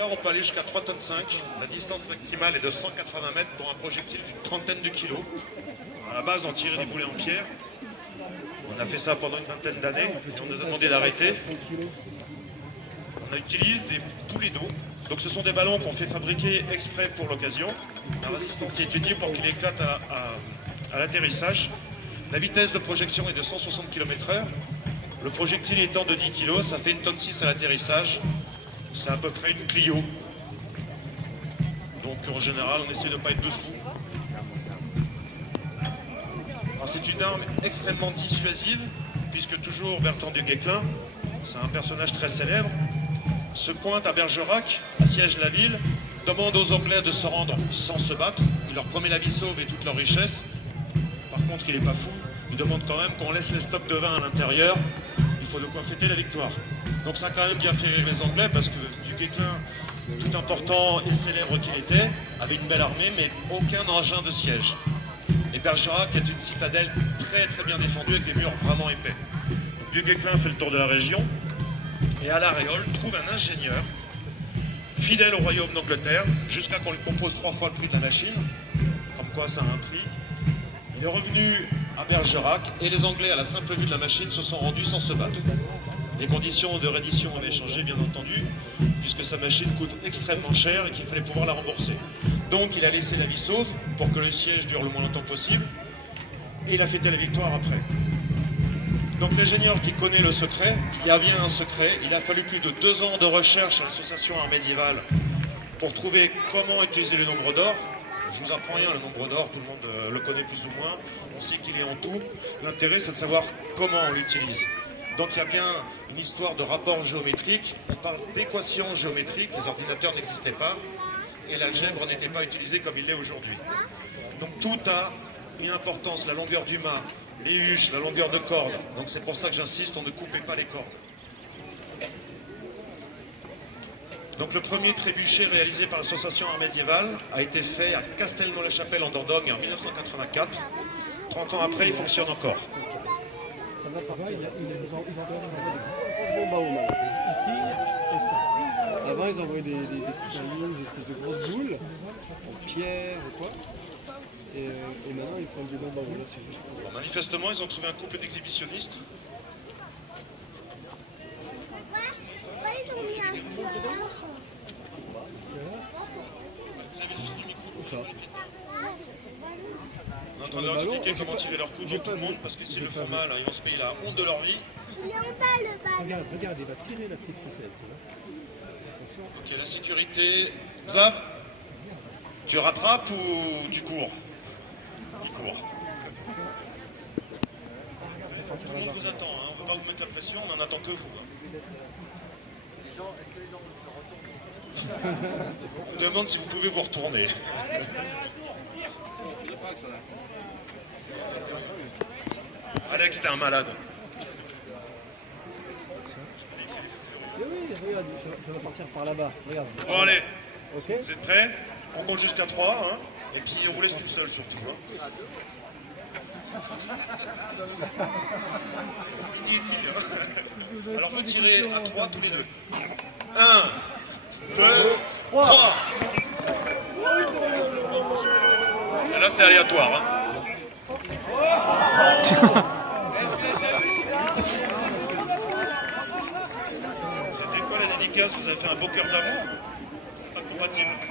On peut aller jusqu'à 3,5 tonnes. La distance maximale est de 180 mètres pour un projectile d'une trentaine de kilos. À la base, on tirait des boulets en pierre. On a fait ça pendant une vingtaine d'années et on nous a demandé d'arrêter. On utilise des boulets d'eau. Donc ce sont des ballons qu'on fait fabriquer exprès pour l'occasion. La résistance est étudiée pour qu'il éclate à l'atterrissage. La vitesse de projection est de 160 km/h. Le projectile étant de 10 kg, ça fait 1,6 tonne à l'atterrissage. C'est à peu près une Clio. Donc en général, on essaie de ne pas être dessous. C'est une arme extrêmement dissuasive, puisque toujours Bertrand du Guesclin, c'est un personnage très célèbre, se pointe à Bergerac, assiège la ville, demande aux Anglais de se rendre sans se battre. Il leur promet la vie sauve et toute leur richesse. Par contre, il n'est pas fou. Il demande quand même qu'on laisse les stocks de vin à l'intérieur. Il faut de quoi fêter la victoire. Donc ça a quand même bien fait rire les Anglais, parce que du Guesclin, tout important et célèbre qu'il était, avait une belle armée, mais aucun engin de siège. Et Bergerac est une citadelle très très bien défendue avec des murs vraiment épais. Du Guesclin fait le tour de la région et à La Réole trouve un ingénieur fidèle au royaume d'Angleterre jusqu'à qu'on lui propose 3 fois le prix de la machine, comme quoi ça a un prix. Il est revenu à Bergerac et les Anglais à la simple vue de la machine se sont rendus sans se battre. Les conditions de reddition avaient changé bien entendu, puisque sa machine coûte extrêmement cher et qu'il fallait pouvoir la rembourser. Donc il a laissé la vie sauve pour que le siège dure le moins longtemps possible et il a fêté la victoire après. Donc l'ingénieur qui connaît le secret, il y a bien un secret, il a fallu plus de 2 ans de recherche à l'association Art Médiéval pour trouver comment utiliser le nombre d'or. Je vous apprends rien, le nombre d'or, tout le monde le connaît plus ou moins, on sait qu'il est en tout. L'intérêt c'est de savoir comment on l'utilise. Donc il y a bien une histoire de rapport géométrique, on parle d'équations géométriques, les ordinateurs n'existaient pas, et l'algèbre n'était pas utilisée comme il l'est aujourd'hui. Donc tout a une importance, la longueur du mât, les huches, la longueur de corde. Donc c'est pour ça que j'insiste, on ne coupait pas les cordes. Donc le premier trébuchet réalisé par l'association Art Médiéval a été fait à Castelnau-la-Chapelle en Dordogne en 1984. 30 ans après, il fonctionne encore. Ça va partir, ils envoient des ça. Avant, ils envoyaient des cailloux, des espèces de grosses boules, en pierre ou quoi. Et maintenant, ils font des bombes à eau. Bon, manifestement, ils ont trouvé un couple d'exhibitionnistes. Pourquoi ils ont mis un fleur? Vous avez le fil du micro? Où ça? On est en train de leur expliquer comment tirer leur coup devant tout le monde, parce que s'ils le font mal, ils vont se payer la honte de leur vie. Il est en bas le ballon. Regarde, il va tirer la petite ficelle, tu vois. Ok, la sécurité. Zav, tu rattrapes ou tu cours? Il court. Tout le monde vous attend, hein. On ne va pas vous mettre la pression, on en attend que vous. Est-ce que les gens se retournent? On demande si vous pouvez vous retourner. Alex, t'es un malade. Oui, regarde, ça va partir par là-bas. Regarde. Bon, allez, Ok. vous êtes prêts? On compte jusqu'à 3, hein. Et puis on vous laisse tout seul surtout. Hein. Alors vous tirez à 3 tous les deux. 1, 2, 3. Et là c'est aléatoire. Hein. C'était quoi la dédicace? Vous avez fait un beau cœur d'amour? C'est pas compatible.